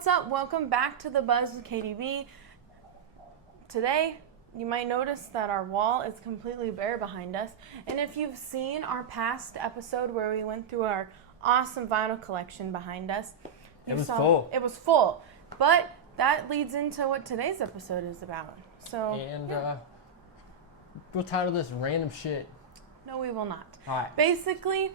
what's up? Welcome back to The Buzz with KDB. Today, you might notice that our wall is completely bare behind us. And if you've seen our past episode where we went through our awesome vinyl collection behind us, It was full. It was full. But that leads into what today's episode is about. We'll title this Random Shit. No, we will not. All right. Basically,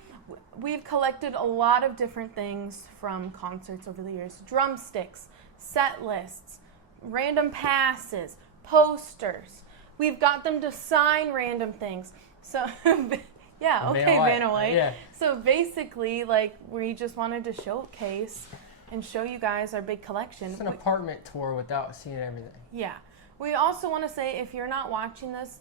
we've collected a lot of different things from concerts over the years. Drumsticks, set lists, random passes, posters. We've got them to sign random things. So, yeah, okay, Vanna White. Yeah. So basically, we just wanted to showcase and show you guys our big collection. It's an apartment tour without seeing everything. Yeah. We also want to say, if you're not watching this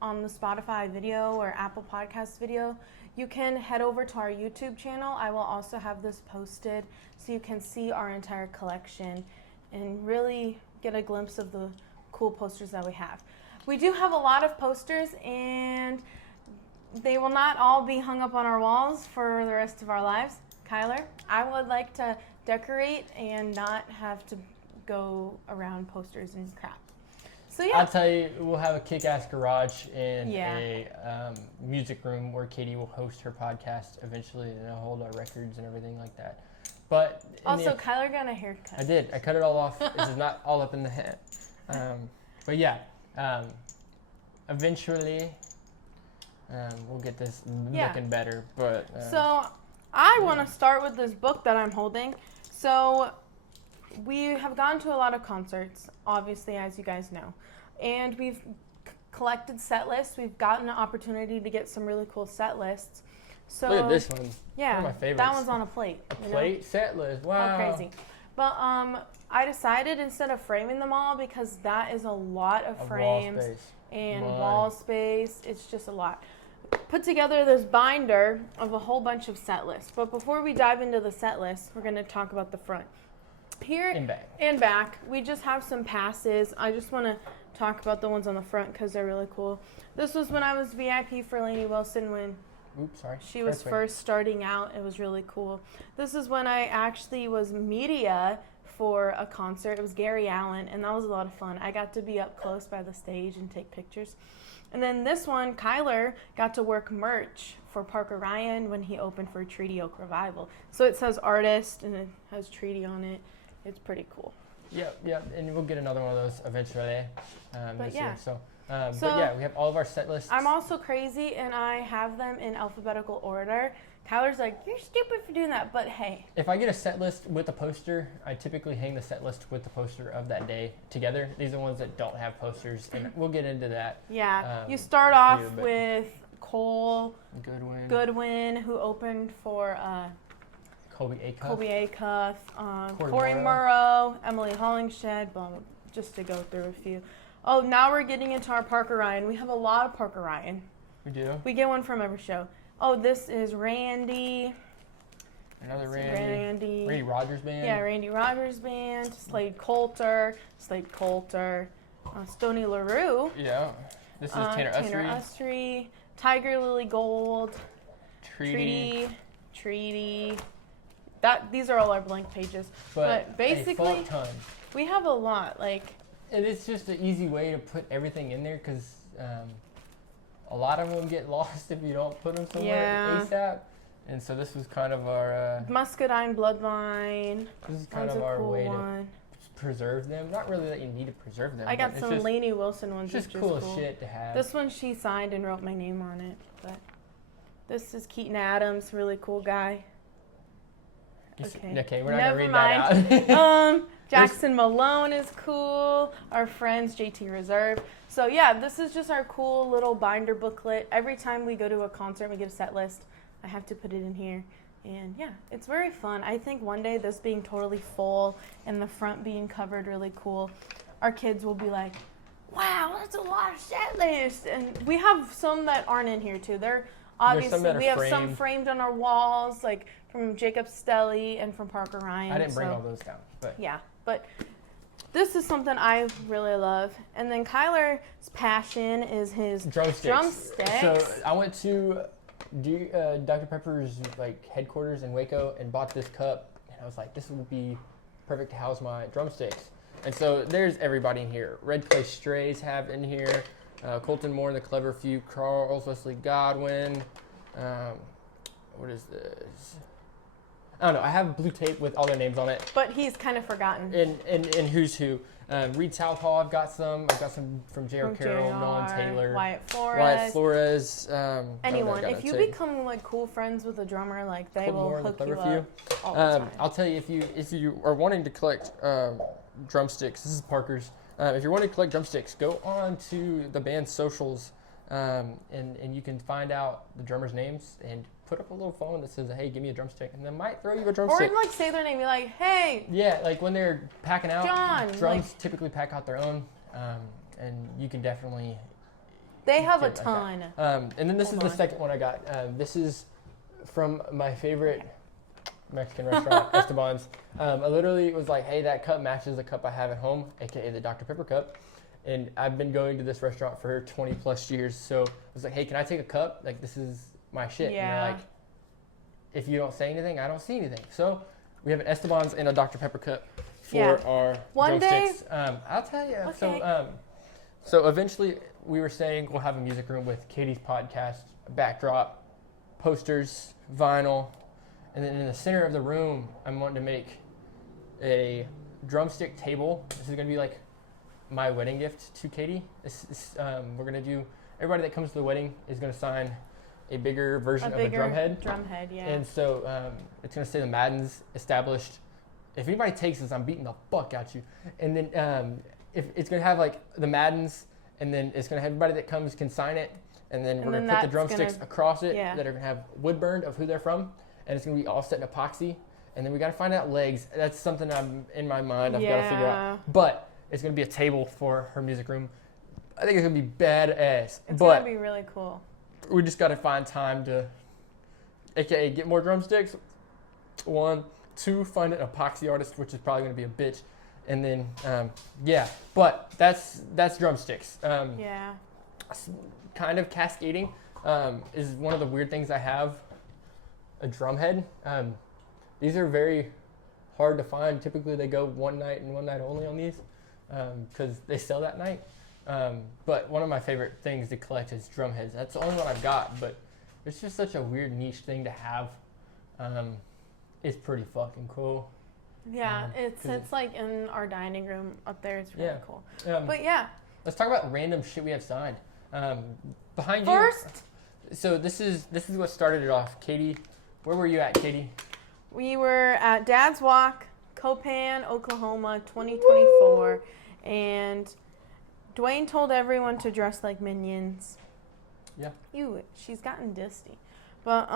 on the Spotify video or Apple Podcast video, you can head over to our YouTube channel. I will also have this posted so you can see our entire collection and really get a glimpse of the cool posters that we have. We do have a lot of posters, and they will not all be hung up on our walls for the rest of our lives. Kyler, I would like to decorate and not have to go around posters and crap. So yeah. I'll tell you, we'll have a kick-ass garage and a music room where Katie will host her podcast eventually, and I'll hold our records and everything like that. But also, Kyler got a haircut. I did. I cut it all off. This is not all up in the head. But yeah, eventually we'll get this looking better. But so I want to start with this book that I'm holding. So we have gone to a lot of concerts, obviously, as you guys know. And we've collected set lists. We've gotten an opportunity to get some really cool set lists. So look at this one. Yeah, one of my favorites. That one's on a plate. A plate set list. Wow. How crazy. But I decided, instead of framing them all, because that is a lot of frames and wall space, it's just a lot. Put together this binder of a whole bunch of set lists. But before we dive into the set list, we're going to talk about the front. Here and back, we just have some passes. I just want to talk about the ones on the front because they're really cool. This was when I was VIP for Lainey Wilson when she was first starting out. It was really cool. This is when I actually was media for a concert. It was Gary Allen, and that was a lot of fun. I got to be up close by the stage and take pictures. And then this one, Kyler got to work merch for Parker Ryan when he opened for Treaty Oak Revival. So it says artist, and it has Treaty on it. It's pretty cool. Yep, and we'll get another one of those eventually this year. So, but yeah, we have all of our set lists. I'm also crazy, and I have them in alphabetical order. Kyler's like, you're stupid for doing that, but hey. If I get a set list with a poster, I typically hang the set list with the poster of that day together. These are the ones that don't have posters, and we'll get into that. Yeah, you start off with Cole Goodwin, who opened for Colby Acuff, Corey Murrow, Emily Hollingshed, just to go through a few. Oh, now we're getting into our Parker Ryan. We have a lot of Parker Ryan. We do? We get one from every show. Oh, this is Randy. Another Randy. Randy Rogers Band. Yeah, Randy Rogers Band. Slade Coulter. Stoney LaRue. Yeah. This is Tanner Usry. Tiger Lily Gold. Treaty. These are all our blank pages. But basically, we have a lot. And it's just an easy way to put everything in there because a lot of them get lost if you don't put them somewhere ASAP. And so this was kind of our... Muscadine Bloodline. This is kind of our way to preserve them. Not really that you need to preserve them. I got some Lainey Wilson ones. It's just cool shit to have. This one she signed and wrote my name on it. But this is Keaton Adams, really cool guy. Okay, we're not going to read that out. Jackson Malone is cool. Our friends, JT Reserve. So yeah, this is just our cool little binder booklet. Every time we go to a concert, we get a set list. I have to put it in here. And yeah, it's very fun. I think one day this being totally full and the front being covered really cool, our kids will be like, wow, that's a lot of set lists. And we have some that aren't in here too. They're obviously, we have some framed on our walls, like from Jacob Stelly and from Parker Ryan. I didn't bring all those down. Yeah, but this is something I really love. And then Kyler's passion is his drumsticks. So I went to Dr. Pepper's headquarters in Waco and bought this cup, and I was like, this will be perfect to house my drumsticks. And so there's everybody in here. Red Clay Strays have in here. Colton Moore and the Clever Few, Charles Wesley Godwin. What is this? I don't know. I have blue tape with all their names on it. But he's kind of forgotten. In Who's Who. Reed Southall, I've got some. I've got some from J.R. Carroll, Nolan Taylor. Wyatt Flores. Anyone. If you become like cool friends with a drummer, like they will hook you up all the time. I'll tell you, if you are wanting to collect drumsticks, this is Parker's. If you're wanting to collect drumsticks, go on to the band's socials, and you can find out the drummers' names and put up a little phone that says, "Hey, give me a drumstick," and they might throw you a drumstick. Or like say their name, be like, "Hey." Yeah, like when they're packing out, John, drums typically pack out their own, and you can definitely. They have a ton. And then this is the second one I got. This is from my favorite Mexican restaurant, Esteban's. I literally was like, "Hey, that cup matches the cup I have at home, aka the Dr. Pepper cup." And I've been going to this restaurant for 20 plus years, so I was like, "Hey, can I take a cup? Like, this is my shit." Yeah. And they're like, "If you don't say anything, I don't see anything." So we have an Esteban's and a Dr. Pepper cup for our drumsticks. I'll tell you. Okay. So eventually we were saying we'll have a music room with Katie's podcast, backdrop, posters, vinyl, and then in the center of the room, I'm wanting to make a drumstick table. This is going to be like my wedding gift to Katie. We're going to do, everybody that comes to the wedding is going to sign a bigger version of a drum head. Yeah. And so it's going to say the Maddens established. If anybody takes this, I'm beating the fuck out you. And then if it's going to have like the Maddens, and then it's going to have everybody that comes can sign it. And then we're going to put the drumsticks across it that are going to have wood burned of who they're from. And it's going to be all set in epoxy. And then we got to find out legs. That's something I'm in my mind. I've got to figure out. But it's going to be a table for her music room. I think it's going to be badass. It's going to be really cool. We just got to find time to, aka get more drumsticks. 1, 2, find an epoxy artist, which is probably going to be a bitch. And then, but that's drumsticks. Kind of cascading is one of the weird things I have. A drum head. These are very hard to find. Typically they go one night and one night only on these because they sell that night. But one of my favorite things to collect is drum heads. That's the only one I've got, but it's just such a weird niche thing to have. It's pretty fucking cool. Yeah, it's like in our dining room up there. It's really cool. But let's talk about random shit we have signed. Behind First, you. So this is what started it off. Katie, where were you at, Katie? We were at Dad's Walk, Copan, Oklahoma, 2024, and Dwayne told everyone to dress like minions. Yeah. She's gotten disty. But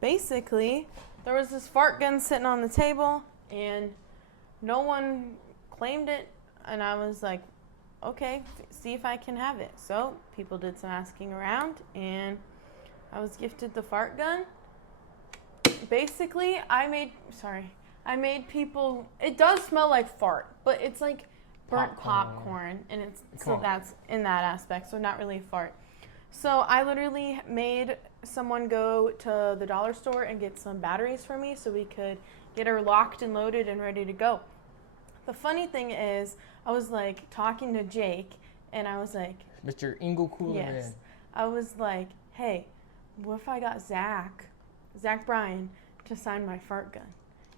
basically, there was this fart gun sitting on the table, and no one claimed it, and I was like, okay, see if I can have it. So people did some asking around, and I was gifted the fart gun. Basically, I made people, it does smell like fart, but it's like burnt popcorn, and that's in that aspect, so not really fart. So I literally made someone go to the dollar store and get some batteries for me so we could get her locked and loaded and ready to go. The funny thing is, I was like talking to Jake, and I was like, Mr. Ingle Cooler yes. I was like, hey, what if I got Zach Bryan to sign my fart gun?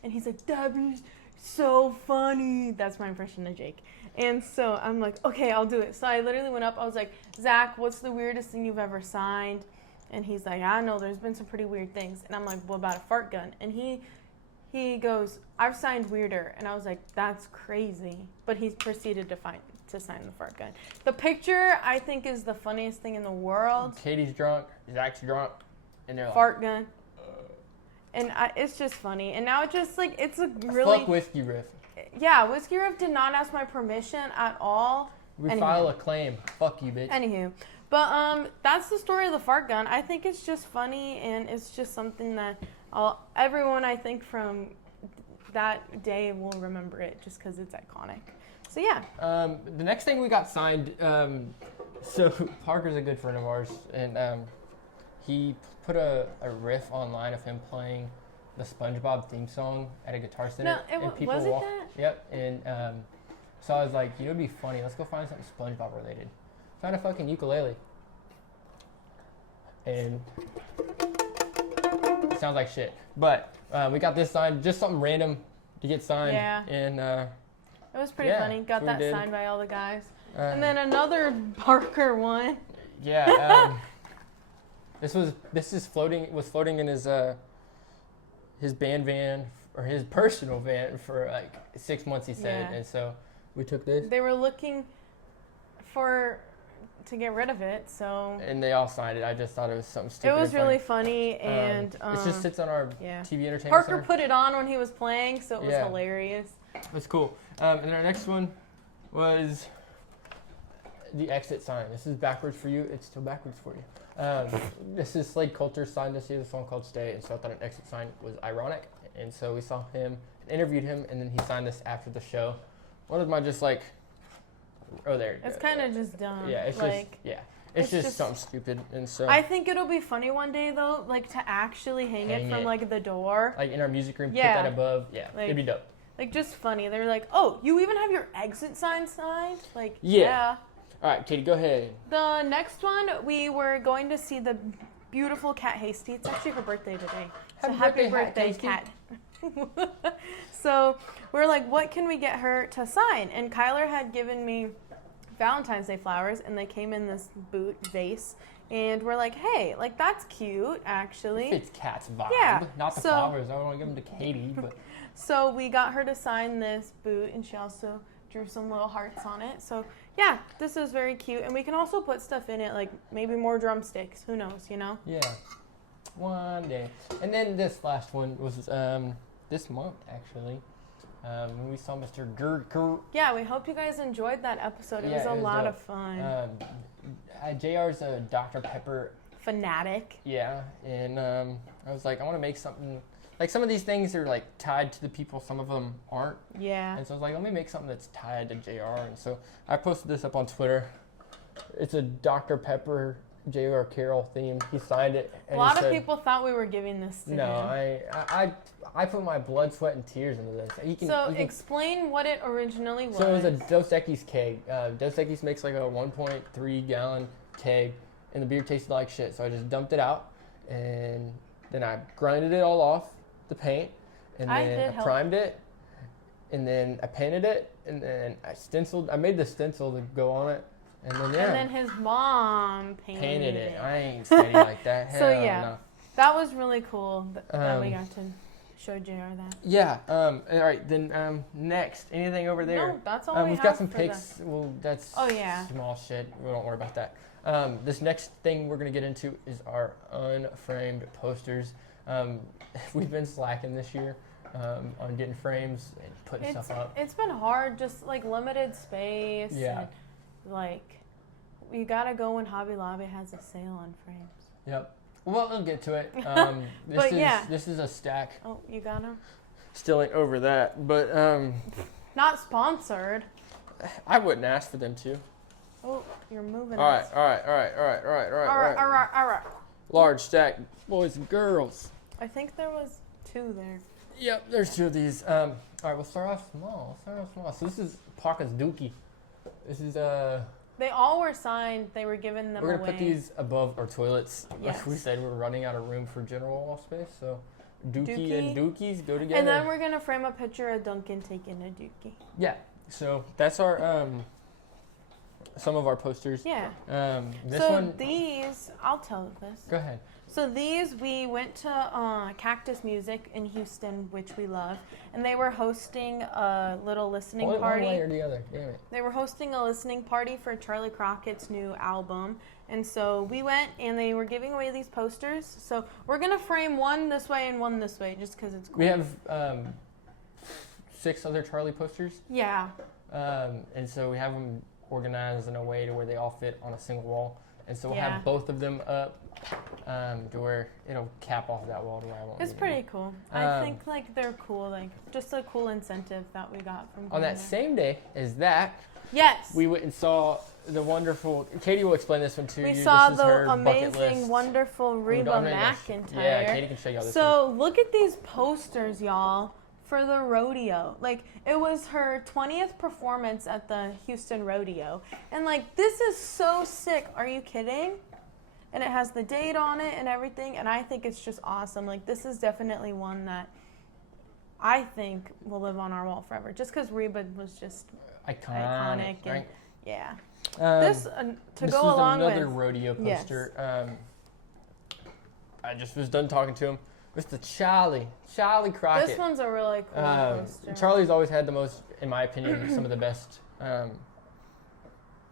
And he's like, that'd be so funny. That's my impression of Jake. And so I'm like, okay, I'll do it. So I literally went up. I was like, Zach, what's the weirdest thing you've ever signed? And he's like, I don't know. There's been some pretty weird things. And I'm like, what about a fart gun? And he goes, I've signed weirder. And I was like, that's crazy. But he proceeded to sign the fart gun. The picture, I think, is the funniest thing in the world. Katie's drunk. Zach's drunk. And they're fart gun. And it's just funny. And now it's just like, it's a really... Fuck Whiskey Riff. Yeah, Whiskey Riff did not ask my permission at all. We file a claim. Fuck you, bitch. Anywho. But that's the story of the fart gun. I think it's just funny, and it's just something that everyone, I think, from that day will remember it just because it's iconic. So, yeah. The next thing we got signed, so Parker's a good friend of ours, and he put a riff online of him playing the SpongeBob theme song at a Guitar Center. No, and people was it that? Yep, and so I was like, you know, it'd be funny. Let's go find something SpongeBob related. Found a fucking ukulele. And it sounds like shit. But we got this signed, just something random to get signed. Yeah. And it was pretty funny. Got that signed by all the guys. And then another Parker one. Yeah. This was floating in his band van or his personal van for like 6 months, he said. And so we took this. They were looking to get rid of it, so. And they all signed it. I just thought it was something stupid. It was really funny, and it just sits on our TV entertainment Parker center. put it on when he was playing, so it was hilarious. That's cool. And our next one was the exit sign. This is backwards for you. It's still backwards for you. This is Slade Coulter signed this year, a song called Stay, and so I thought an exit sign was ironic. And so we saw him, interviewed him, and then he signed this after the show. One of my just like, oh, there. It's kind of just dumb. Yeah, it's like, it's just something stupid. And so I think it'll be funny one day though, like to actually hang it from like the door. Like in our music room, put that above. Yeah, like, it'd be dope. Like just funny. They're like, oh, you even have your exit sign signed? Like, All right, Katie, go ahead. The next one, we were going to see the beautiful Kat Hasty. It's actually her birthday today. So happy birthday, Kat. So we're like, what can we get her to sign? And Kyler had given me Valentine's Day flowers, and they came in this boot vase. And we're like, hey, like that's cute, actually. It fits Kat's vibe, not the flowers. I don't want to give them to Katie, but. So we got her to sign this boot, and she also drew some little hearts on it. So yeah, this is very cute, and we can also put stuff in it, like maybe more drumsticks. Who knows, you know? Yeah, one day. And then this last one was this month actually. When we saw Mr. Gurr. Yeah, we hope you guys enjoyed that episode. It was a lot of fun. JR's a Dr. Pepper fanatic. Yeah, and I was like, I want to make something. Like some of these things are like tied to the people, some of them aren't. Yeah. And so I was like, let me make something that's tied to JR. And so I posted this up on Twitter. It's a Dr. Pepper J.R. Carroll theme. He signed it. And a lot of people thought we were giving this to him. No, I put my blood, sweat, and tears into this. Explain what it originally was. So it was a Dos Equis keg. Dos Equis makes like a 1.3 gallon keg, and the beer tasted like shit. So I just dumped it out, and then I grinded it all off. The paint, and then I primed it, and then I painted it, and then I made the stencil to go on it, and then And then his mom painted it. I ain't steady like that. So no. That was really cool that we got to show JR that. Yeah. All right. Then next, anything over there? No, that's all we've got some pics. Well, that's small shit. We don't worry about that. This next thing we're gonna get into is our unframed posters. We've been slacking this year on getting frames and putting stuff up. It's been hard, just like limited space. Yeah. And, like, you gotta go when Hobby Lobby has a sale on frames. Yep. Well, we'll get to it. This is a stack. Oh, you got them? Still ain't over that, but not sponsored. I wouldn't ask for them to. Oh, you're moving. All right. Large stack, boys and girls. I think there was 2 there. Yep, there's 2 of these. All right, we'll start off small. So this is Parker's Dookie. This is They all were signed. They were giving them away. We're gonna put these above our toilets. Yes. Like we said, we're running out of room for general wall space, so Dookie and Dookies go together. And then we're gonna frame a picture of Duncan taking a Dookie. Yeah. So that's our some of our posters. Yeah. These, I'll tell this. Go ahead. So these, we went to Cactus Music in Houston, which we love, and they were hosting a little listening party. One way or the other, damn it. They were hosting a listening party for Charlie Crockett's new album, and so we went, and they were giving away these posters. So we're gonna frame one this way and one this way, just because it's cool. We have 6 other Charlie posters. Yeah. And so we have them organized in a way to where they all fit on a single wall. And so we'll have both of them up to where it'll cap off that wall to where I won't. It's pretty cool. I think like they're cool, like just a cool incentive that we got from. On that same day as that. Yes. We went and saw the wonderful. Katie will explain this one to you. We saw this is the amazing, wonderful Reba McEntire. Yeah, Katie can show y'all this. So look at these posters, y'all, for the rodeo. Like it was her 20th performance at the Houston Rodeo, and like this is so sick. Are you kidding? And it has the date on it and everything, and I think it's just awesome. Like this is definitely one that I think will live on our wall forever, just because Reba was just iconic and right? yeah. This to go along with another rodeo poster. Yes. I just was done talking to him. Mr. Charlie Crockett. This one's a really cool poster. Charlie's always had the most, in my opinion, some of the best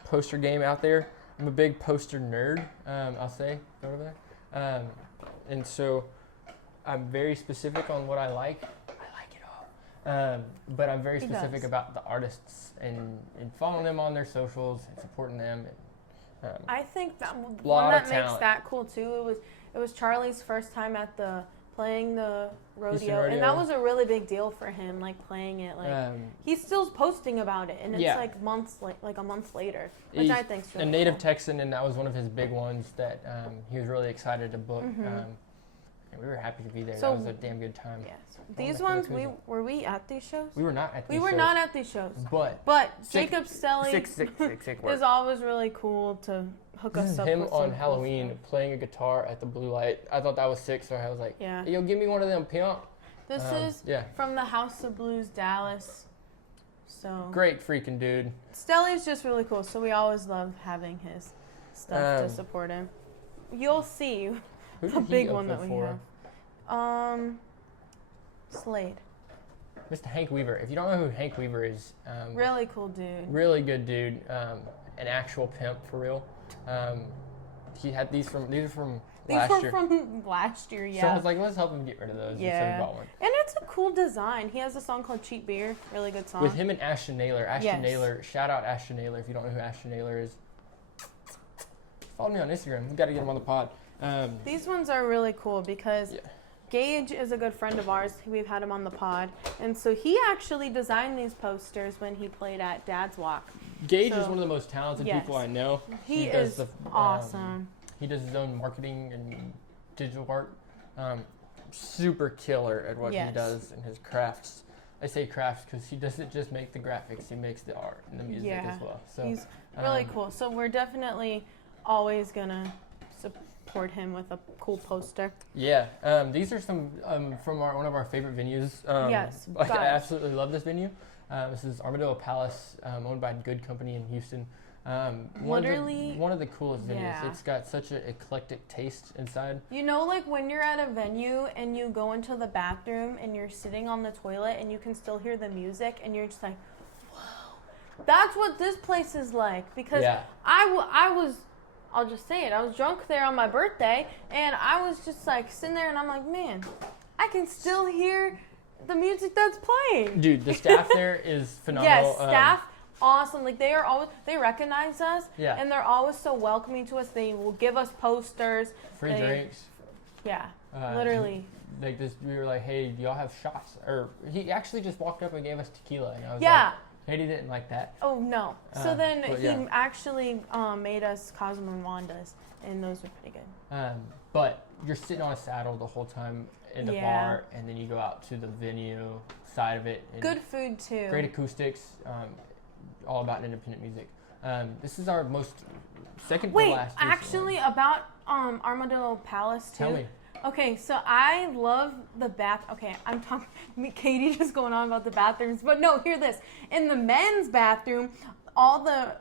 poster game out there. I'm a big poster nerd, I'll say, over there. And so I'm very specific on what I like. I like it all. But I'm very specific about the artists and following them on their socials and supporting them. And, I think that one that makes that cool too. It was Charlie's first time at playing the rodeo, and that was a really big deal for him, like playing it. Like he's still posting about it, and it's like a month later, which I think's really a native cool. Texan, and that was one of his big ones that he was really excited to book. And we were happy to be there. So, that was a damn good time. Yes. These ones, were we at these shows? We were not at these shows. We were not at these shows. But Jacob Stelly is always really cool to hook us up him with on Halloween playing a guitar at the Blue Light. I thought that was sick, so I was like, hey, yo, give me one of them, pimp. This is from the House of Blues, Dallas. So great freaking dude. Stelly's just really cool, so we always love having his stuff to support him. You'll see. The big one that we have. Slade. Mr. Hank Weaver. If you don't know who Hank Weaver is, really cool dude. Really good dude. An actual pimp for real. He had these are from last year. These were from last year, yeah. So I was like, let's help him get rid of those. Yeah. Bought one. And it's a cool design. He has a song called Cheap Beer. Really good song. With him and Ashton Naylor. Naylor. Shout out Ashton Naylor if you don't know who Ashton Naylor is. Follow me on Instagram. We've got to get him on the pod. These ones are really cool because Gage is a good friend of ours. We've had him on the pod. And so he actually designed these posters when he played at Dad's Walk. Gage is one of the most talented people I know. He is awesome. He does his own marketing and digital art. Super killer at what he does and his crafts. I say crafts because he doesn't just make the graphics. He makes the art and the music as well. So he's really cool. So we're definitely always going to support him with a cool poster. Yeah, these are some from one of our favorite venues. Yes, I absolutely love this venue. This is Armadillo Palace, owned by Good Company in Houston. Literally, one of the coolest venues. It's got such an eclectic taste inside. You know, like when you're at a venue and you go into the bathroom and you're sitting on the toilet and you can still hear the music and you're just like, whoa. That's what this place is like because I was. I'll just say it. I was drunk there on my birthday, and I was just like sitting there, and I'm like, man, I can still hear the music that's playing. Dude, the staff there is phenomenal. Yes, staff, awesome. Like they recognize us, and they're always so welcoming to us. They will give us posters, free drinks. Yeah, literally. Like this, we were like, hey, do y'all have shots? Or he actually just walked up and gave us tequila, and I was like, Katie didn't like that. Oh, no. So then he actually made us Cosmo and Wanda's, and those were pretty good. But you're sitting on a saddle the whole time in the bar, and then you go out to the venue side of it. And good food, too. Great acoustics, all about independent music. This is our second to last. Wait, actually, about Armadillo Palace, too. Tell me. Okay, so I love the bath. Okay, I'm talking. Katie just going on about the bathrooms, but no, hear this. In the men's bathroom, all the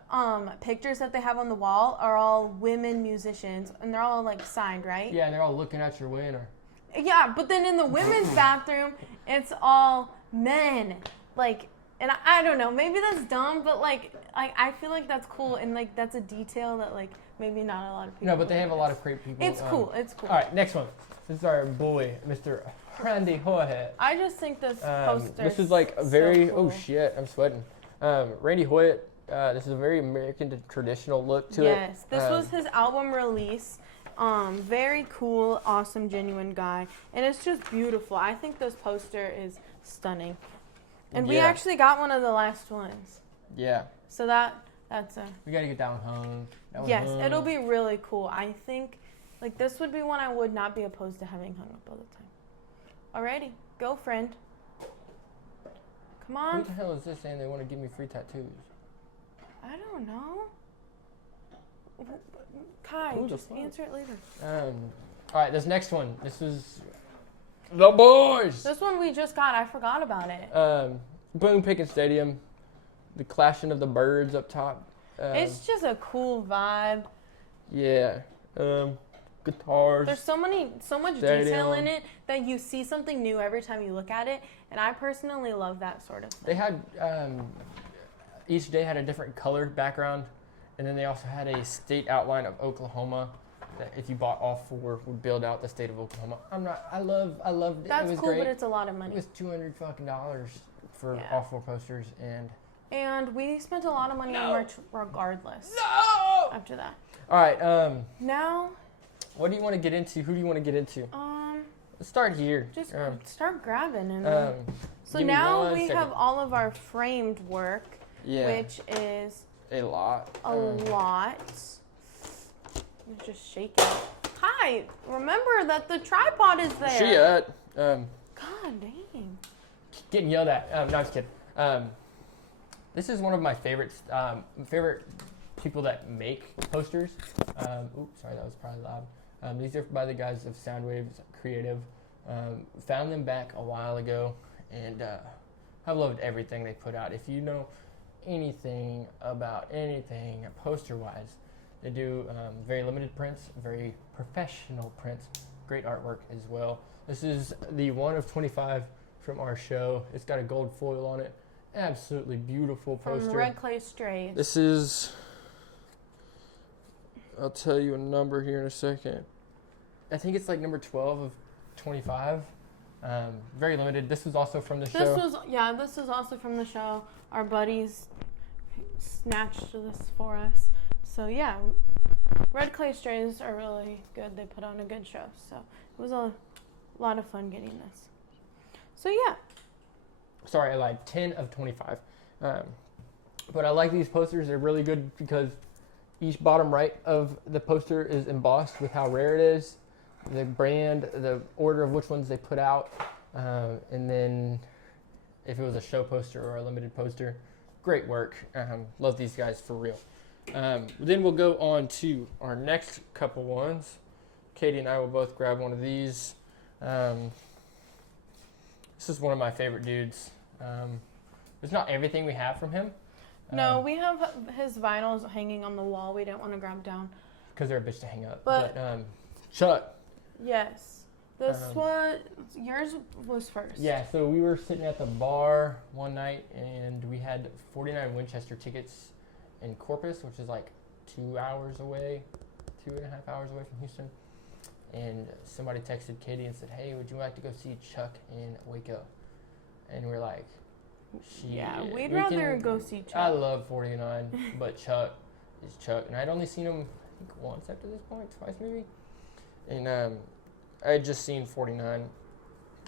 pictures that they have on the wall are all women musicians, and they're all like signed, right? Yeah, and they're all looking at your winner. Yeah, but then in the women's bathroom, it's all men. Like, and I don't know, maybe that's dumb, but like I feel like that's cool, and like that's a detail that like maybe not a lot of people. No, but they have a lot of great people. It's cool. It's cool. All right, next one. This is our boy, Mr. Randy Hoyt. I just think this poster. This is like a very so cool. Oh shit, I'm sweating. Randy Hoyt. This is a very American traditional look to it. Yes, this was his album release, Very cool, awesome, genuine guy. And it's just beautiful. I think this poster is stunning. And we actually got one of the last ones. Yeah. So that's a... We got to get that one hung. Yes, it'll be really cool. I think, like, this would be one I would not be opposed to having hung up all the time. Alrighty. Go, friend. Come on. Who the hell is this saying they want to give me free tattoos? I don't know. Kai, just answer it later. All right, this next one. This is the boys. This one we just got. I forgot about it. Boone Pickens Stadium. The clashing of the birds up top. It's just a cool vibe. Yeah. Guitars. There's so much detail in it that you see something new every time you look at it, and I personally love that sort of thing. They had each day had a different color background, and then they also had a state outline of Oklahoma that if you bought all four would build out the state of Oklahoma. I loved it. That's it was cool, great. but it's a lot of money. It was $200 fucking for all four posters, and we spent a lot of money on merch regardless. No. After that. All right. Now. What do you want to get into? Who do you want to get into? Let's start here. Just start grabbing. And so now we have all of our framed work, which is a lot. A lot. Just shake it. Hi, remember that the tripod is there. God dang. Getting yelled at. No, I'm just kidding. This is one of my favorite people that make posters. Oops, sorry, that was probably loud. These are by the guys of Soundwaves Creative. Found them back a while ago, and I've loved everything they put out. If you know anything about anything poster-wise, they do very limited prints, very professional prints, great artwork as well. This is the 1 of 25 from our show. It's got a gold foil on it. Absolutely beautiful poster. From Red Clay Strays. This is, I'll tell you a number here in a second. I think it's like number 12 of 25. Very limited. This was also from the show. This is also from the show. Our buddies snatched this for us. So yeah, Red Clay Strays are really good. They put on a good show. So it was a lot of fun getting this. So yeah. Sorry, I lied. 10 of 25. But I like these posters. They're really good because each bottom right of the poster is embossed with how rare it is, the brand, the order of which ones they put out, and then if it was a show poster or a limited poster, great work. Love these guys for real. Then we'll go on to our next couple ones. Katie and I will both grab one of these. This is one of my favorite dudes. It's not everything we have from him. No, we have his vinyls hanging on the wall. We didn't want to grab down. Because they're a bitch to hang up. But Chuck. Yes. This one, yours was first. Yeah, so we were sitting at the bar one night, and we had 49 Winchester tickets in Corpus, which is like 2.5 hours away from Houston. And somebody texted Katie and said, hey, would you like to go see Chuck in Waco? And we're like, we'd rather go see Chuck. I love 49, but Chuck is Chuck. And I'd only seen him, I think, once after this point, twice maybe. And I had just seen 49.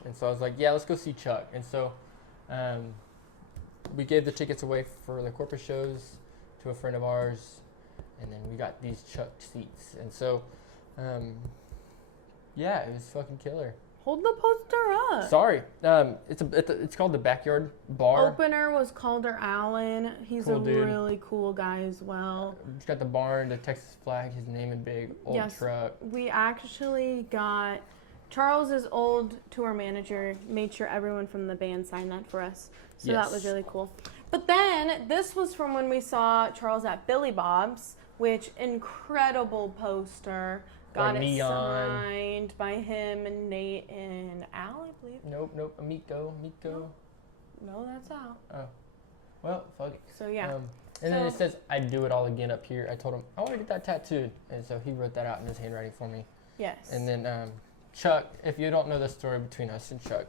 And so I was like, yeah, let's go see Chuck. And so we gave the tickets away for the Corpus shows to a friend of ours. And then we got these Chuck seats. And so, yeah, it was fucking killer. Hold the poster up. Sorry. It's called the Backyard Bar. Opener was Calder Allen. He's a really cool guy as well. He's got the barn, the Texas flag, his name in big, old truck. We actually got Charles's old tour manager made sure everyone from the band signed that for us. So that was really cool. But then this was from when we saw Charles at Billy Bob's, which incredible poster. Got it signed by him and Nate and Al, I believe. Nope. Amico. No, that's Al. Oh. Well, fuck it. So, yeah. And then it says, I'd do it all again up here. I told him, I want to get that tattooed. And so he wrote that out in his handwriting for me. Yes. And then Chuck, if you don't know the story between us and Chuck.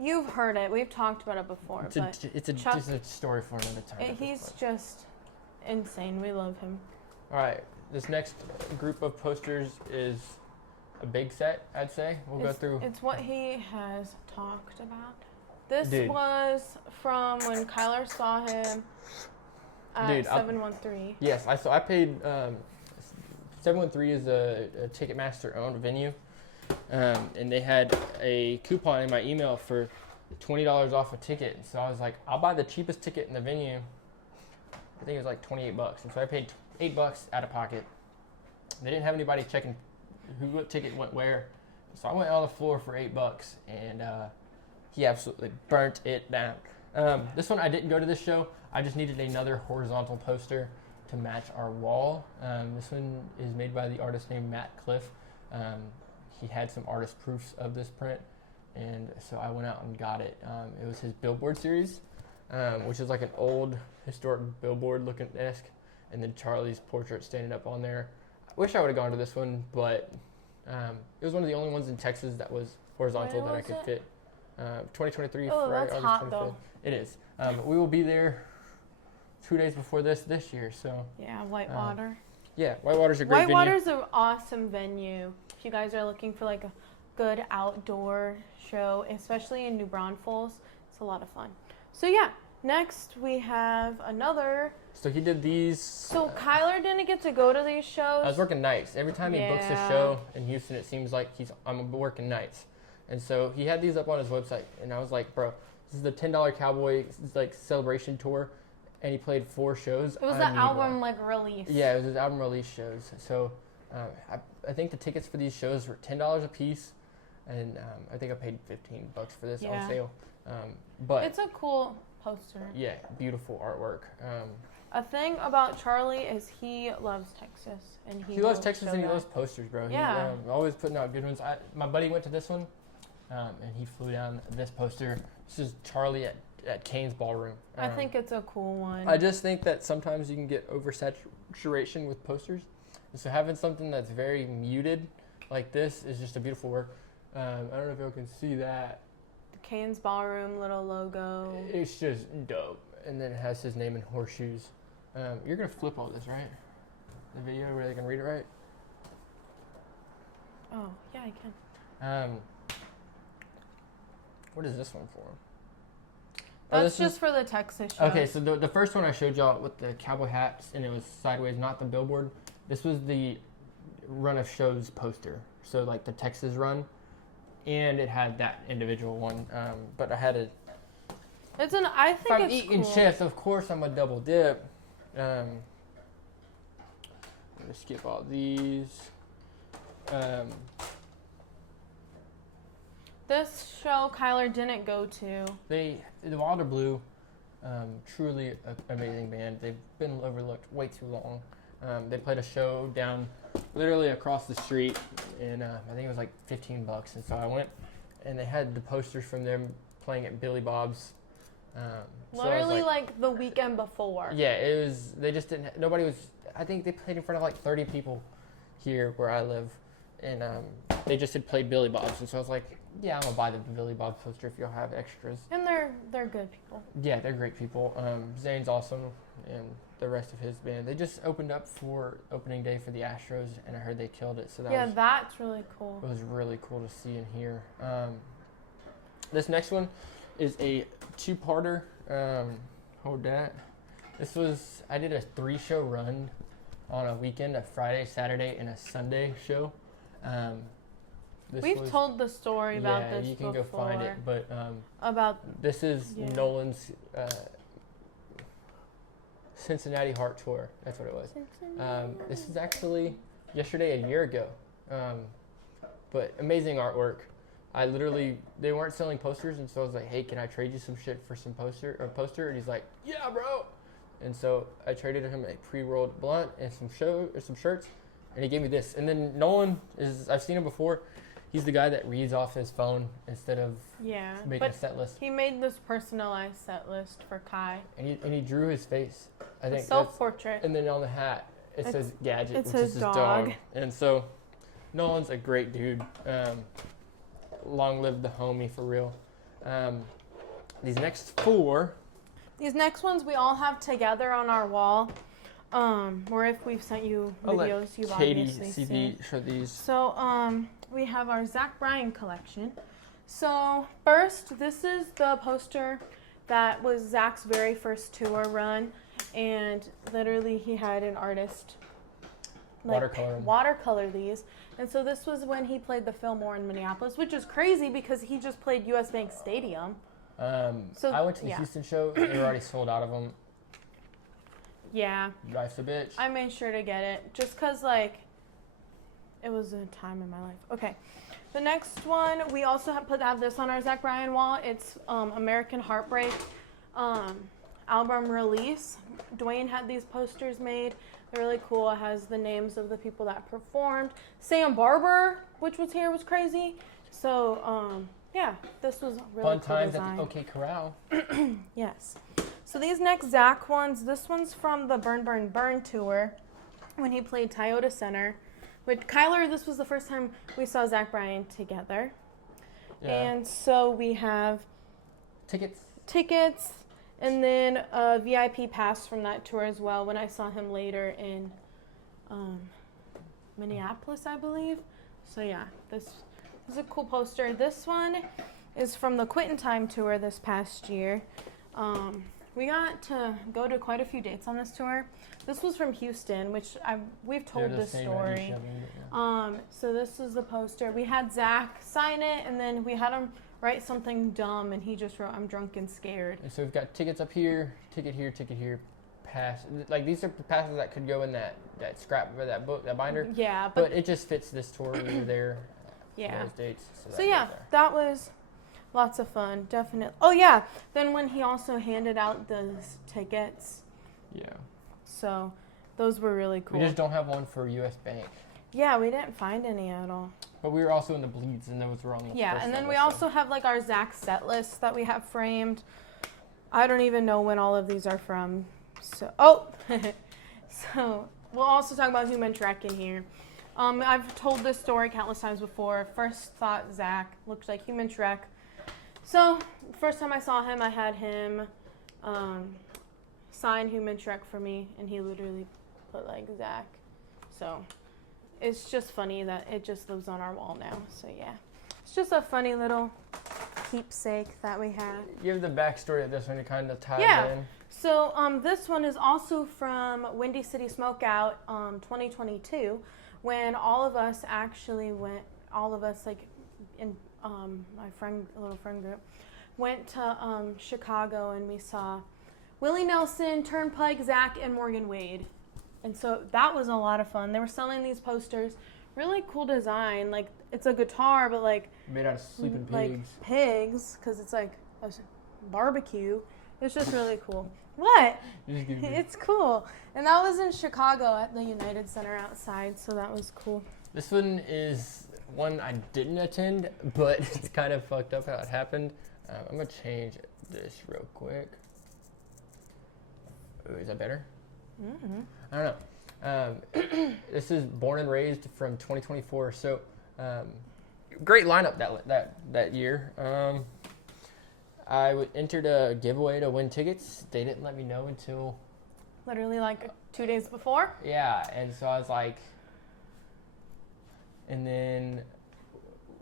You've heard it. We've talked about it before. It's a story for another time. He's just insane. We love him. All right. this next group of posters is a big set, I'd say. We'll go through. It's what he has talked about. This Dude. was from when Kyler saw him at 713. Yes, I paid. 713 is a Ticketmaster owned venue, and they had a coupon in my email for $20 off a ticket. So I was like, I'll buy the cheapest ticket in the venue. I think it was like $28, and so I paid $8 out of pocket. They didn't have anybody checking what ticket went where, so I went on the floor for $8, and he absolutely burnt it down. This one I didn't go to this show. I just needed another horizontal poster to match our wall. This one is made by the artist named Matt Cliff. He had some artist proofs of this print, and so I went out and got it. It was his billboard series, which is like an old historic billboard looking desk, and then Charlie's portrait standing up on there. I wish I would have gone to this one, but it was one of the only ones in Texas that was horizontal that I could fit. 2023 Friday, that's August hot 25th. though. It is. We will be there 2 days before this year, so. Yeah, Whitewater. Yeah, Whitewater's a great venue. Whitewater's an awesome venue. If you guys are looking for like a good outdoor show, especially in New Braunfels, it's a lot of fun. So yeah, next we have another. So he did these. So Kyler didn't get to go to these shows. I was working nights. Every time he books a show in Houston, it seems like I'm working nights. And so he had these up on his website, and I was like, bro, this is the $10 Cowboy like celebration tour, and he played 4 shows. It was the album like release. Yeah, it was his album release shows. So I think the tickets for these shows were $10 a piece, and I think I paid $15 for this on sale. But it's a cool poster. Yeah, beautiful artwork. A thing about Charlie is he loves Texas, and he loves Texas and he loves posters, bro. Yeah, he's always putting out good ones. My buddy went to this one, and he flew down this poster. This is Charlie at Kane's Ballroom. I think it's a cool one. I just think that sometimes you can get oversaturation with posters, and so having something that's very muted like this is just a beautiful work. I don't know if y'all can see that. The Kane's Ballroom little logo. It's just dope, and then it has his name in horseshoes. You're gonna flip all this, right? The video where they can read it, right? Oh yeah, I can. What is this one for? That's just for the Texas show. Okay, so the first one I showed y'all with the cowboy hats, and it was sideways, not the billboard. This was the run of shows poster. So like the Texas run, and it had that individual one. But I had a. I think if I'm it's eating cool. chips, of course I'm a double dip. I'm gonna skip all these. This show Kyler didn't go to. The Wilder Blue, truly an amazing band. They've been overlooked way too long. They played a show down literally across the street, and I think it was like $15. And so I went, and they had the posters from them playing at Billy Bob's. Literally like the weekend before. Yeah, it was. They just didn't. Nobody was. I think they played in front of like 30 people here where I live, and they just had played Billy Bob's, and so I was like, yeah, I'm gonna buy the Billy Bob poster if y'all have extras. And they're good people. Yeah, they're great people. Zane's awesome, and the rest of his band. They just opened up for opening day for the Astros, and I heard they killed it. So that's really cool. It was really cool to see and hear. This next one is a 2-parter. Hold that. I did a 3-show run on a weekend, a Friday, Saturday, and a Sunday show. We've told the story about this before. Yeah, you can go find it. But this is Nolan's Cincinnati Heart Tour. That's what it was. This is actually yesterday, a year ago. But amazing artwork. They weren't selling posters, and so I was like, hey, can I trade you some shit for some poster? And he's like, yeah, bro. And so I traded him a pre-rolled blunt and some shirts, and he gave me this. And then Nolan I've seen him before. He's the guy that reads off his phone instead of making a set list. He made this personalized set list for Kai. And he drew his face. I think self-portrait. And then on the hat, it says Gadget, which is his dog. And so Nolan's a great dude. Long live the homie, for real. These next ones we all have together on our wall. or if we've sent you I'll videos, you've Katie obviously seen. show these. So, we have our Zach Bryan collection. So, first, this is the poster that was Zach's very first tour run, and literally he had an artist watercolor these. And so this was when he played the Fillmore in Minneapolis, which is crazy because he just played US Bank Stadium. So I went to the Houston show. They were already sold out of them. Yeah. Life's a bitch. I made sure to get it just because, like, it was a time in my life. Okay. The next one, we also have this on our Zach Bryan wall. It's American Heartbreak album release. Dwayne had these posters made. They're really cool. It has the names of the people that performed. Sam Barber, which was here, was crazy. So, yeah, this was really fun cool times design. at the OK Corral. Yes. So these next Zach ones, this one's from the Burn Burn Burn tour when he played Toyota Center. With Kyler, this was the first time we saw Zach Bryan together. Yeah. And so we have tickets, and then a VIP pass from that tour as well when I saw him later in Minneapolis, I believe. So yeah, this is a cool poster. This one is from the Quittin' Time tour this past year. We got to go to quite a few dates on this tour. This was from Houston, which we've told this story. So this is the poster. We had Zach sign it, and then we had him write something dumb, and he just wrote, "I'm drunk and scared." And so we've got tickets up here, ticket here, pass. Like, these are passes that could go in that scrap or that book, that binder. Yeah, but it just fits this tour. We were there. Yeah. Those dates. So yeah, that was lots of fun, definitely. Oh yeah, then when he also handed out those tickets. Yeah. So those were really cool. We just don't have one for US Bank. Yeah, we didn't find any at all. But we were also in the bleeds, and those were on the Yeah, first and then level, we also have like our Zach set list that we have framed. I don't even know when all of these are from. So so we'll also talk about Human Trek in here. I've told this story countless times before. First thought, Zach looks like Human Trek. So first time I saw him, I had him sign Human Trek for me, and he literally put like Zach. So it's just funny that it just lives on our wall now. So yeah, it's just a funny little keepsake that we have. Give the backstory of this one to kind of tie in. So this one is also from Windy City Smokeout 2022, when all of us actually went. All of us, like in my little friend group, went to Chicago, and we saw Willie Nelson, Turnpike, Zach, and Morgan Wade. And so that was a lot of fun. They were selling these posters. Really cool design. Like, it's a guitar, but like made out of sleeping pigs. Like pigs, because it's like a barbecue. It's just really cool. What? It's cool. And that was in Chicago at the United Center outside, so that was cool. This one is one I didn't attend, but it's kind of fucked up how it happened. I'm going to change this real quick. Ooh, is that better? Mm-hmm. I don't know. This is Born and Raised from 2024. So, great lineup that year. I entered a giveaway to win tickets. They didn't let me know until literally like 2 days before. Yeah, and so I was like, and then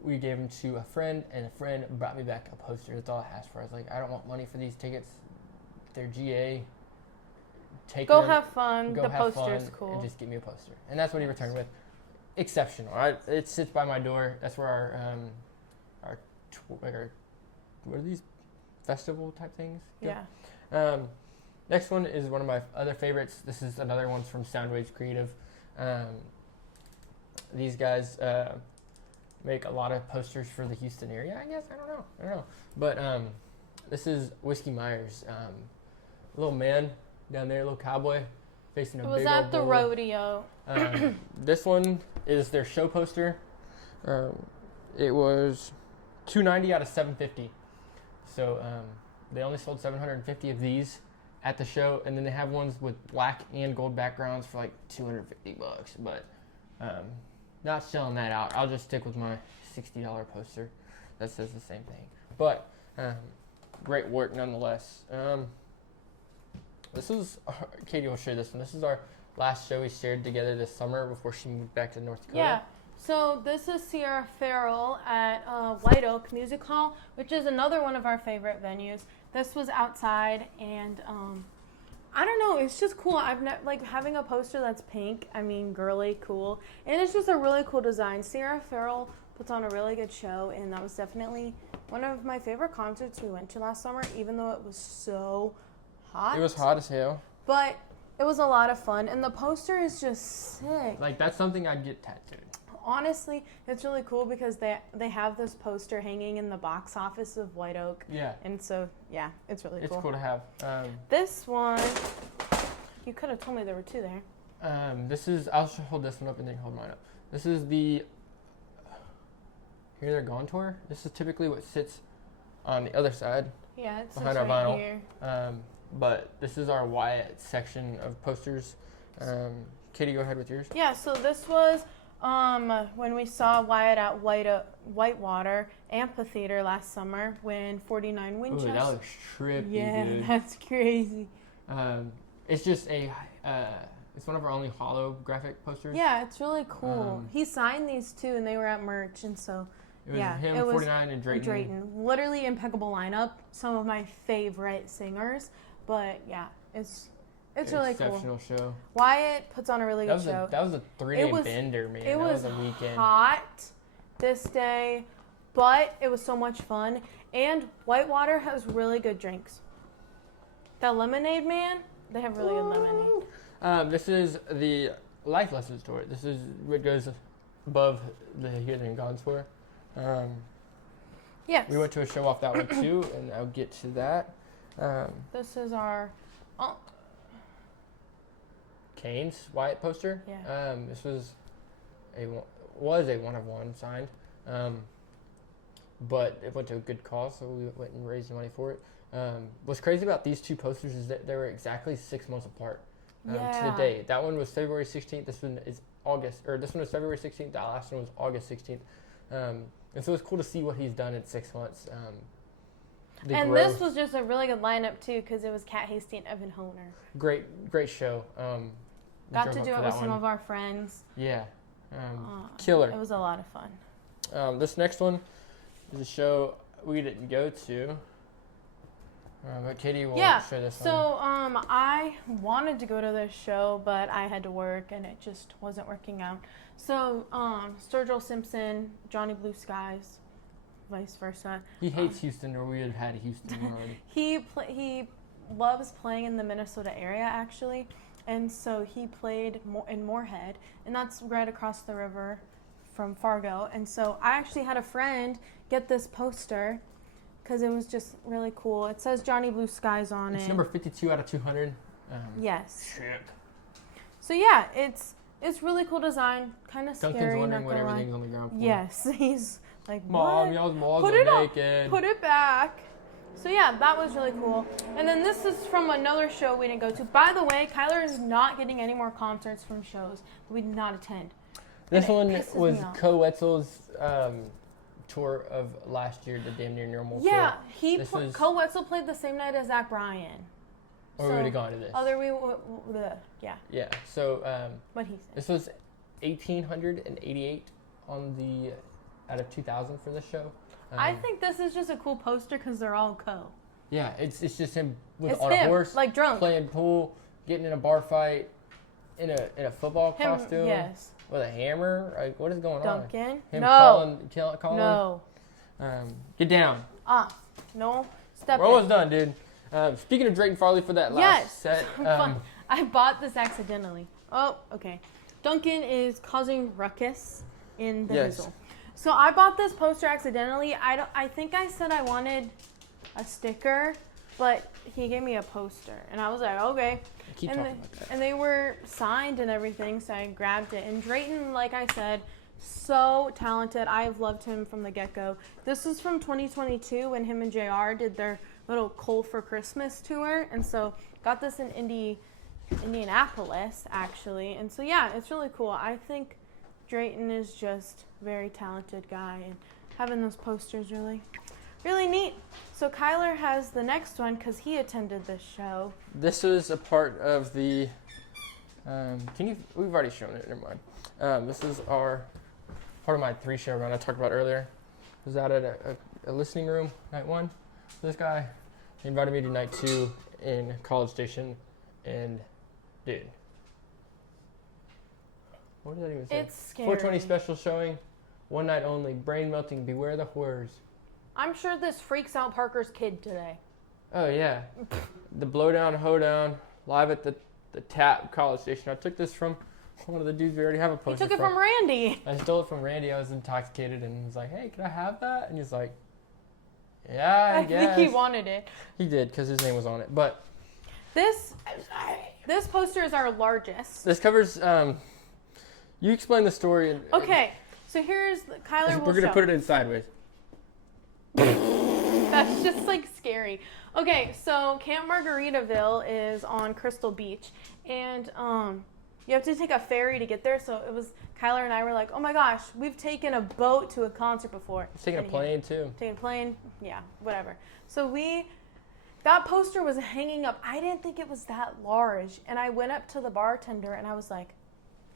we gave them to a friend, and a friend brought me back a poster. That's all I asked for. I was like, I don't want money for these tickets. They're GA. Go have fun. The poster's cool. And just give me a poster. And that's what he returned with. Exceptional. It sits by my door. That's where our what are these festival type things? Yeah. Next one is one of my other favorites. This is another one from Soundwaves Creative. These guys make a lot of posters for the Houston area, I guess. I don't know. But this is Whiskey Myers. Little man down there, little cowboy, facing a big old bull. Was at the rodeo. This one is their show poster. It was $290 out of $750. So they only sold 750 of these at the show, and then they have ones with black and gold backgrounds for like $250. But not selling that out. I'll just stick with my $60 poster that says the same thing. But great work nonetheless. This is Katie will show you this one. This is our last show we shared together this summer before she moved back to North Dakota. Yeah. So this is Sierra Farrell at White Oak Music Hall, which is another one of our favorite venues. This was outside, and I don't know, it's just cool. Like having a poster that's pink. I mean, girly, cool, and it's just a really cool design. Sierra Farrell puts on a really good show, and that was definitely one of my favorite concerts we went to last summer, even though it was so hot. It was hot as hell. But it was a lot of fun, and the poster is just sick. Like, that's something I'd get tattooed. Honestly, it's really cool because they have this poster hanging in the box office of White Oak. Yeah. And so, yeah, it's really cool. It's cool to have. This one, you could have told me there were two there. This is, I'll hold this one up and then hold mine up. This is the Here They're Gone tour. This is typically what sits on the other side. Yeah, it's behind our right vinyl. here. But this is our Wyatt section of posters. Katie, go ahead with yours. Yeah, so this was when we saw Wyatt at Whitewater Amphitheater last summer when 49 Winchester. Ooh, that looks trippy, yeah, dude. that's crazy. It's just it's one of our only holographic posters. Yeah, it's really cool. He signed these too, and they were at merch, and so it was him, 49, and Drayton. Literally impeccable lineup. Some of my favorite singers, but yeah, it's really cool. Exceptional show. Wyatt puts on a really good show. That was a 3-day bender, man. It was a weekend. hot this day, but it was so much fun. And Whitewater has really good drinks. The Lemonade Man, they have really good lemonade. This is the Life Lessons tour. This is what goes above the Here They're Gone tour. Yes. We went to a show off that one too, and I'll get to that. This is our Kane's Wyatt poster. Yeah. This was a 1-of-1 signed, but it went to a good cause, so we went and raised money for it. What's crazy about these two posters is that they were exactly 6 months apart to the day. That one was February 16th. This one is August, or this one was February 16th. That last one was August 16th. And so it's cool to see what he's done in 6 months. And growth. This was just a really good lineup too, because it was Kat Hasty and Evan Honer. Great show. Got to do it with some of our friends. Yeah. Killer. It was a lot of fun. This next one is a show we didn't go to. But Katie will share this one. So I wanted to go to this show, but I had to work, and it just wasn't working out. So Sturgill Simpson, Johnny Blue Skies, vice versa. He hates Houston, or we had had Houston already. He loves playing in the Minnesota area, actually. And so he played in Moorhead, and that's right across the river from Fargo. And so I actually had a friend get this poster because it was just really cool. It says Johnny Blue Skies on it. It's number 52 out of 200. Yes. Shit. So yeah, it's really cool design. Kind of scary. Duncan's wondering what everything's on the ground for. Yes, he's like, Mom, what? y'all's balls Put are it naked. up. Put it back. So yeah, that was really cool. And then this is from another show we didn't go to. By the way, Kyler is not getting any more concerts from shows that we did not attend. This one was Co Wetzel's tour of last year, the Damn Near Normal tour. Yeah, Co Wetzel played the same night as Zach Bryan. Or we would have gone to this. Yeah. So what he said. This was 1,888 out of 2,000 for this show. I think this is just a cool poster because they're all Co. Yeah, it's just him on a horse, like drunk, playing pool, getting in a bar fight, in a football costume, yes, with a hammer. Like, what is going on? Duncan, Him no, calling. No. Get down. No, step. We're almost done, dude. Speaking of Drayton Farley for that last set, I bought this accidentally. Oh, okay. Duncan is causing ruckus in the Hizzle. So I bought this poster accidentally. I think I said I wanted a sticker, but he gave me a poster, and I was like, okay. Keep talking about that. And they were signed and everything, so I grabbed it. And Drayton, like I said, so talented. I've loved him from the get-go. This is from 2022 when him and JR did their little Coal for Christmas tour, and so got this in Indianapolis, actually. And so, yeah, it's really cool. I think Drayton is just a very talented guy, and having those posters really neat. So Kyler has the next one because he attended this show. This was a part of the We've already shown it. Never mind. This is part of my 3 show run I talked about earlier. I was out at a listening room night 1. This guy, he invited me to night 2 in College Station, and dude, what did that even say? It's scary. 420 special showing, 1 night only, brain melting, beware the horrors. I'm sure this freaks out Parker's kid today. Oh yeah, the blowdown, hoedown, live at the Tap College Station. I took this from one of the dudes we already have a poster. You took it from Randy. I stole it from Randy. I was intoxicated and was like, "Hey, can I have that?" And he's like, "Yeah, I guess." I think he wanted it. He did because his name was on it. But this poster is our largest. this covers. You explain the story. Okay, so here's Kyler. We're gonna put it in sideways. That's just like scary. Okay, so Camp Margaritaville is on Crystal Beach, and you have to take a ferry to get there. So it was Kyler and I were like, oh my gosh, we've taken a boat to a concert before. Taking a plane too. Taking a plane, yeah, whatever. So that poster was hanging up. I didn't think it was that large, and I went up to the bartender and I was like,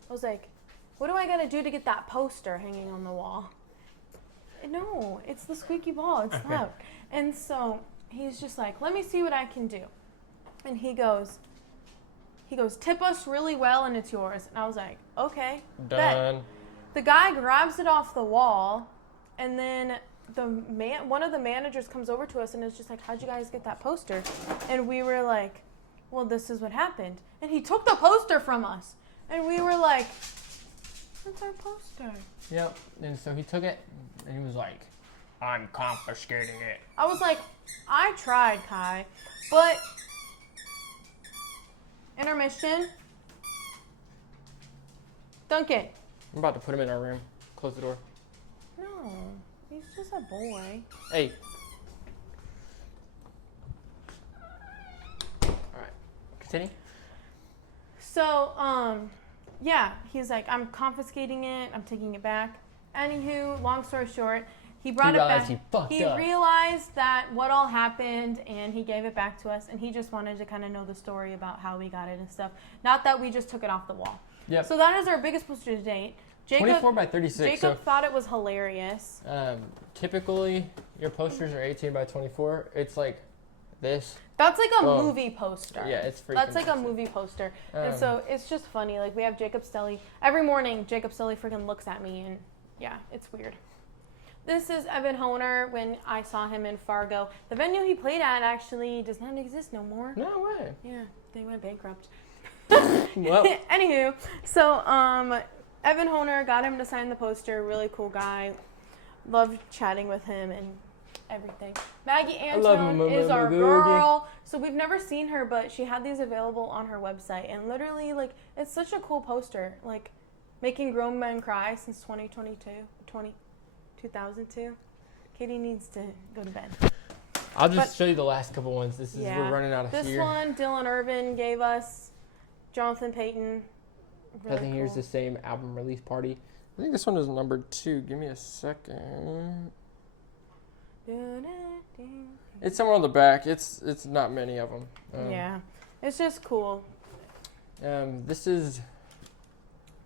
what do I gotta do to get that poster hanging on the wall? No, it's the squeaky ball. It's loud. And so he's just like, let me see what I can do. And he goes, tip us really well and it's yours. And I was like, okay. Done. Bet. The guy grabs it off the wall, and then one of the managers comes over to us and is just like, how'd you guys get that poster? And we were like, well, this is what happened. And he took the poster from us. And we were like, that's our poster. Yep. And so he took it and he was like, I'm confiscating it. I was like, I tried, Kai, but intermission. Duncan. I'm about to put him in our room. Close the door. No, he's just a boy. Hey. All right. Continue. So, yeah, he's like, I'm confiscating it. I'm taking it back. Anywho, long story short, he brought it back. He realized that what all happened, and he gave it back to us, and he just wanted to kind of know the story about how we got it and stuff. Not that we just took it off the wall. Yep. So that is our biggest poster to date. 24 by 36. Jacob thought it was hilarious. Typically, your posters are 18 by 24. It's like this. That's like a movie poster. Yeah, it's freaking That's like a movie poster. And so it's just funny. Like, we have Jacob Stelly. Every morning, Jacob Stelly freaking looks at me, and yeah, it's weird. This is Evan Honer when I saw him in Fargo. The venue he played at actually does not exist no more. No way. Yeah, they went bankrupt. Well. Anywho, so Evan Honer, got him to sign the poster. Really cool guy. Loved chatting with him and everything. Maggie Antone is our girl. So we've never seen her, but she had these available on her website. And literally, like, it's such a cool poster. Like, making grown men cry since 2002. Katie needs to go to bed. I'll just show you the last couple ones. We're running out of here. This one, Dylan Irvin gave us. Jonathan Payton. Really I think here's the same album release party. I think this one is number 2. Give me a second. It's somewhere on the back. It's not many of them. Yeah, it's just cool. This is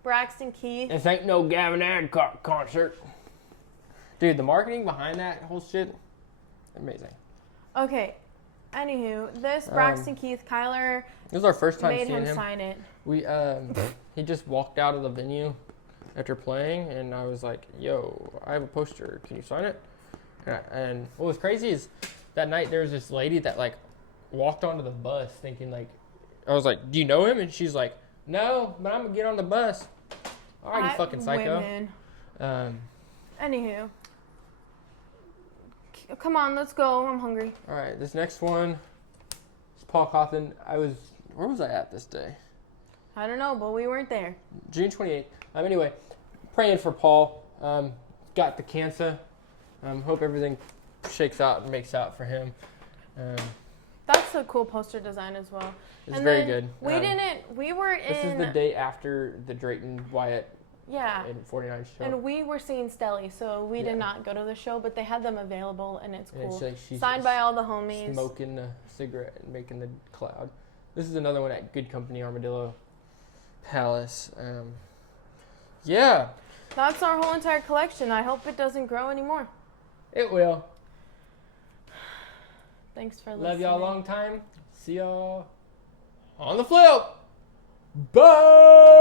Braxton Keith. This ain't no Gavin Adcock concert. Dude, the marketing behind that whole shit, amazing. Okay, anywho, this Braxton Keith, Kyler. This was our first time made seeing him sign it. He just walked out of the venue after playing, and I was like, "Yo, I have a poster. Can you sign it?" And what was crazy is that night there was this lady that like walked onto the bus thinking like, I was like, "Do you know him?" And she's like, "No, but I'm gonna get on the bus." All right, you fucking psycho. Women. Anywho. Come on, let's go. I'm hungry. All right, this next one is Paul Cawthon. Where was I at this day? I don't know, but we weren't there. June 28th. Anyway, praying for Paul. Got the cancer. Hope everything shakes out and makes out for him. That's a cool poster design as well. It's very good. We were in. This is the day after the Drayton Wyatt. Yeah. In 49 show. And we were seeing Stelly, so we did not go to the show, but they had them available, and it's cool. And it's like she's signed by all the homies. Smoking a cigarette and making the cloud. This is another one at Good Company Armadillo. Palace. Yeah. That's our whole entire collection. I hope it doesn't grow anymore. It will. Thanks for listening. Love y'all a long time. See y'all on the flip. Bye.